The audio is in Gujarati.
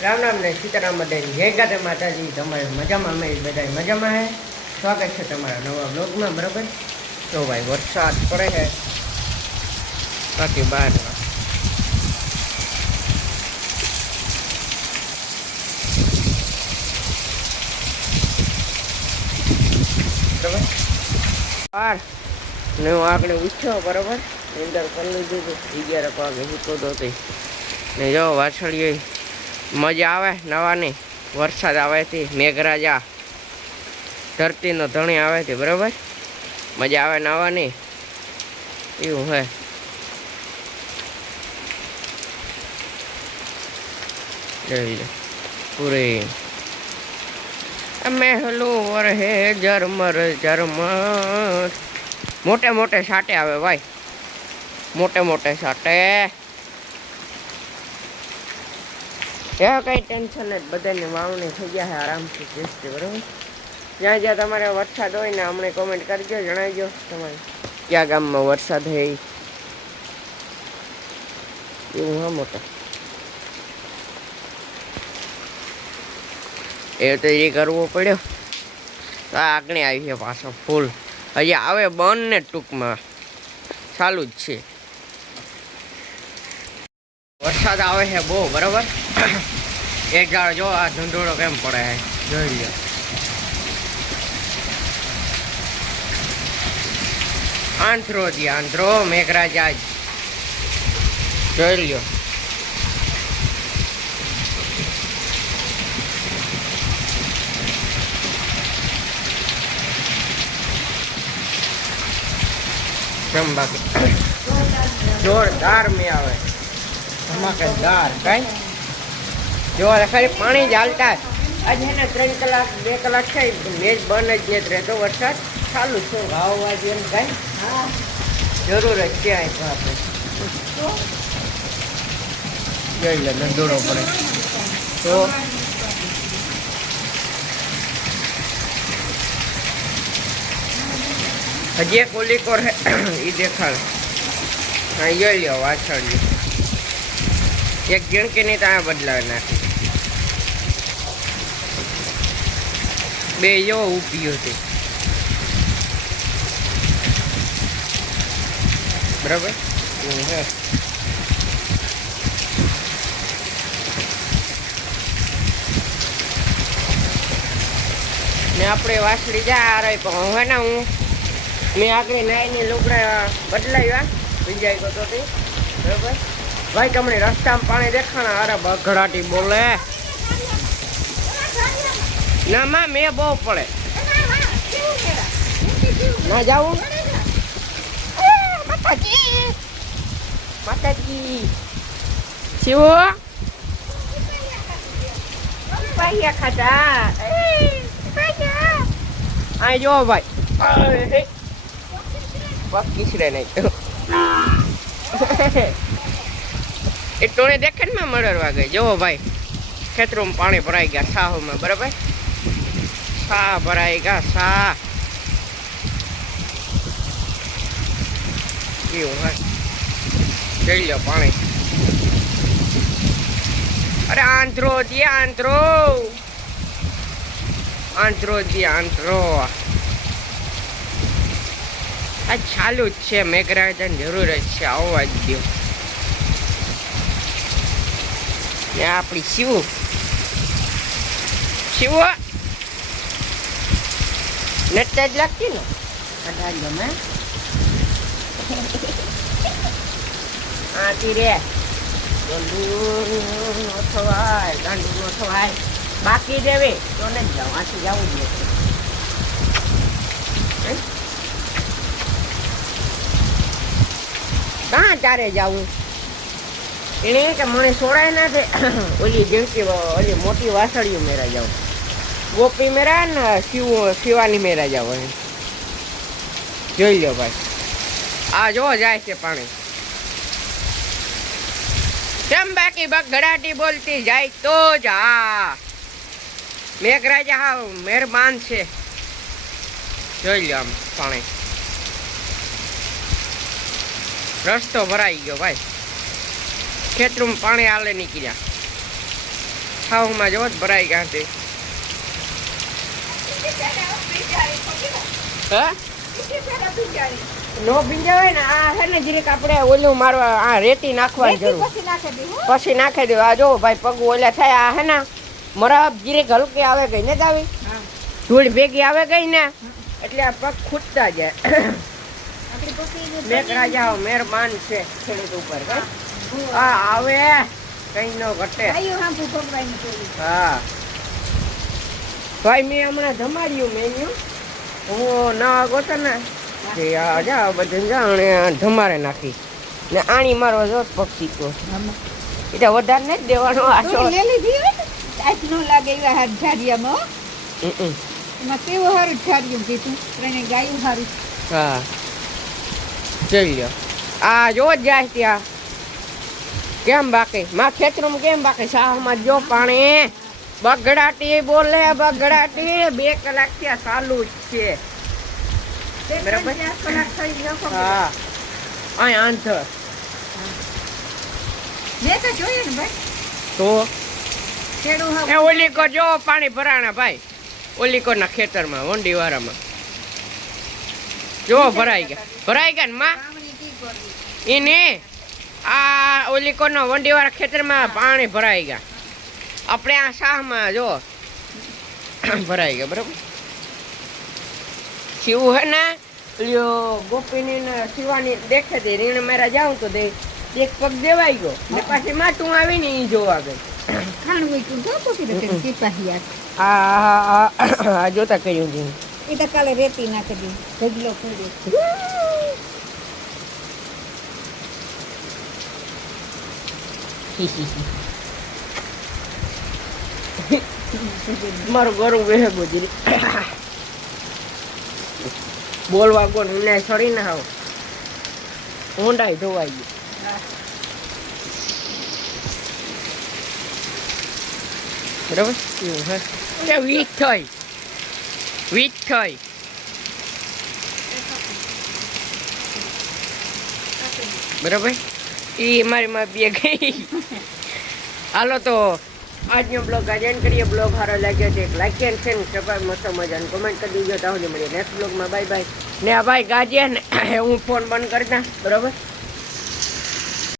રામ રામ ને સીતારામ બધાય જય ગાતે માતાજી તમારે મજામાં અમે બધા મજામાં હે સ્વાગત છે તમારા નવા બ્લોગમાં બરાબર તો ભાઈ વરસાદ પડે છે બાકી બહાર બરાબર બહાર ને હું આગળ ઉઠ્યો બરાબર અંદર કરી લીધું હતું 11 વાગે હિતો હતી ને જો વાછળીએ મજા આવે નવાની વરસાદ આવેથી મેઘરાજા ધરતીનો ધણી આવેથી બરાબર મજા આવે નવાની એવું હે પૂરી મહેલો વર હે ઝરમર ઝરમર મોટે મોટે સાટે આવે ભાઈ મોટે મોટે સાટે કઈ ટેન્શન નથી બધાની વાવણી થઈ ગયા છે આરામથી બેસતી બરાબર જ્યાં જ્યાં તમારે વરસાદ હોય ને અમને કોમેન્ટ કરજો જણાવજો તમારે કયા ગામમાં વરસાદ છે એવું હા મોટા એ તો એ કરવો પડ્યો તો આગળ આવી છે પાછો ફૂલ હજી આવે બંધ ને ટૂંકમાં ચાલુ જ છે વરસાદ આવે છે બહુ બરાબર એક જાળ જો આ ધંધોળો કેમ પડે છે જોઈ લો આંધ્રો મેઘરાજા જોઈ લ્યો કેમ બાકી જોરદાર મેં આવે ધમાકેદાર કઈ જો ખાલી પાણી જ હાલતા આજે એને 3 કલાક 2 કલાક થઈ મેચ બંધ જ નથી રહેતો વરસાદ ચાલુ શું વાવવા જેમ કઈ હા જરૂર જ છે અહીં તો આપણે જોઈ લે નંદોડો પડે તો હજી એક ઓલી કોર હે એ દેખાડ હા જોઈ લો વાછળ એક જણકીની ત્યાં બદલાવી નાખી બે જો ઊભી હતી બરાબર ને આપણે વાસળી જા રહી પણ હવે ને હું મેં આગળ નાઈને લુગડા બદલાવ્યા વિજય ગયો હતી બરાબર ભાઈ તમને રસ્તામાં પાણી દેખાણા અરે બઘડાટી બોલે ના માં મેં બહુ પડે ના જાવું માતાજી શિવો પૈયા ખાતા આ જો ભાઈ પગ કિસરે નહીં એ ટોળે દેખે ને મરડવા ગઈ જોવો ભાઈ ખેતરોમાં પાણી ભરાઈ ગયા સાહોમાં બરાબર સા ભરાઈ ગયા સા એવું હા જોઈ લો પાણી અરે આંધ્રો દી આંધ્રો આ ચાલુ જ છે મેઘરાજાની જરૂર જ છે આવવા જ દો ને આપણી શિવ નેતા જ લાગતી ને ગમે આથી રે થવાય બાકી દેવે તો ને જાવ આથી જવું જ કાં તારે જવું એને કે મને સોડાય ના છે ઓલી જેમકી ઓલી મોટી વાસળીઓ મેરા જાવ ગોપી મેરા ને શિવાની મેરા જાવ જોઈ લો ભાઈ આ જો જાય છે પાણી કેમ બાકી બગડાટી બોલતી જાય તો જ હા મેઘરાજા હા મહેરબાન છે જોઈ લો આમ પાણી રસ્તો ભરાઈ ગયો ભાઈ ખેતરમાં પાણી હાલે નીકળ્યા હાવમાં જો ભરાઈ ગયા તે હા નો ભીંજાવે ને આ હે ને જીરીક આપણે ઓલું મારવા આ રેતી નાખવાની જરૂર પછી નાખી દેવું આ જો ભાઈ પગ ઓલા થાય આ હે ને મરાબ જીરીક હલકી આવે ગઈ ને આવી ધૂળ ભેગી આવે ગઈ ને એટલે આ પગ ખૂટતા જાય મેઘ રાજા મહેરબાન છે ખેડૂત ઉપર આ આવે કઈ નો ઘટે હા ભાઈ મેં હમણાં જમાડ્યું મેન્યુ હું નવા ગોતો ને જા બધું જાણે ધમારે નાખી ને આણી મારો જો પક્ષી કો એટલે વધારે નથી દેવાનો આછો લાગે એવા હાથ ઝાડિયામાં એમાં કેવું સારું ઝાડિયું કીધું એને ગાયું સારું હા જોઈ લ્યો આ જો જ જાય ત્યાં કેમ બાકી માં ખેતરમાં કેમ બાકી સાહમાં જો પાણી બગડાટી બોલે બગડાટી 2 કલાક ત્યાં ચાલુ જ છે બરાબર હા અહીં આંધર મેં તો જોયું ને ભાઈ તો ખેડૂ એ ઓલી કો જો પાણી ભરાણા ભાઈ ઓલી કો ના ખેતરમાં વંડી વાળામાં જો ભરાઈ ગયા ને માં એને આ ઓલી કો નો વંડી વાળા ખેતરમાં પાણી ભરાઈ ગયા આપણે આ શાહમાં જો ભરાઈ ગયા બરાબર શિવ હે ને લ્યો ગોપીની ને શિવાની દેખે દે રીણ મારા જાઉં તો દે એક પગ દેવાઈ ગયો ને પાછી માટું આવીને ઈ જોવા ગઈ ખાણું તું તો પોતી દે કે પાહિયા આ જોતા કર્યું છે એ તો કાલે રેતી નાખી દી ઢગલો ખોડે મારું ગરું વેહે ગોજરી બોલવા ગો ને સડી ના આવ ઊંડાઈ ધોવાઈ ગઈ બરાબર એવું હે કે વીક થઈ બરાબર એ મારી માં બે ગઈ હાલો તો આજનો બ્લોગ આજે એન્ડ કરીએ બ્લોગ સારો લાગ્યો છે લાઈક એન્ડ શેર સબસ્ક્રાઇબ મસ્ત મજાને કોમેન્ટ કરી દીજો તો મળીએ નેક્સ્ટ બ્લોગમાં બાય બાય ને આ ભાઈ ગાજે ને હું ફોન બંધ કરી દઉં બરાબર